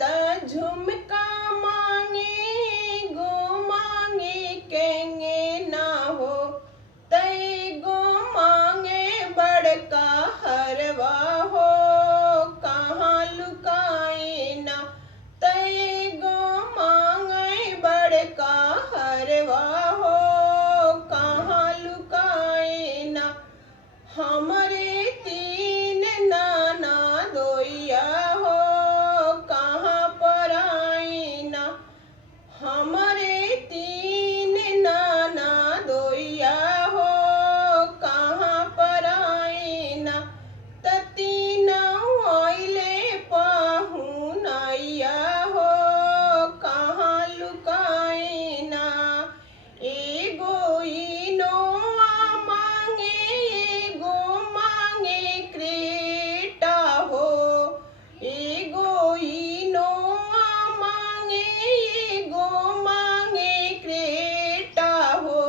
त झुमका मांगे गो मांगे केंगे ना हो, तय गो मांगे बड़का हरवा हो, कहाँ लुकाए ना, तय गो मांगे बड़का हरवा हो, कहाँ लुकाए ना। हमरे तीन नाना दोइया हो, कहाँ पर आए ना, हमरे तीन नाना दोइया हो, कहाँ पर आए ना। तीनों आइले पाहुनैया हो, कहाँ लुकाए ना। एगो इनोआ मांगे एगो मांगे क्रेटा हो, एगो इनोआ मांगे एगो मांगे क्रेटा हो,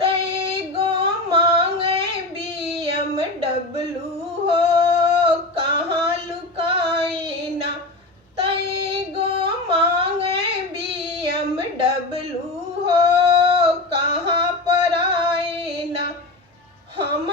तैगो मांगे BMW हो, कहाँ लुकाए ना। तैगो मांगे BMW हो, कहाँ पर आए ना। हम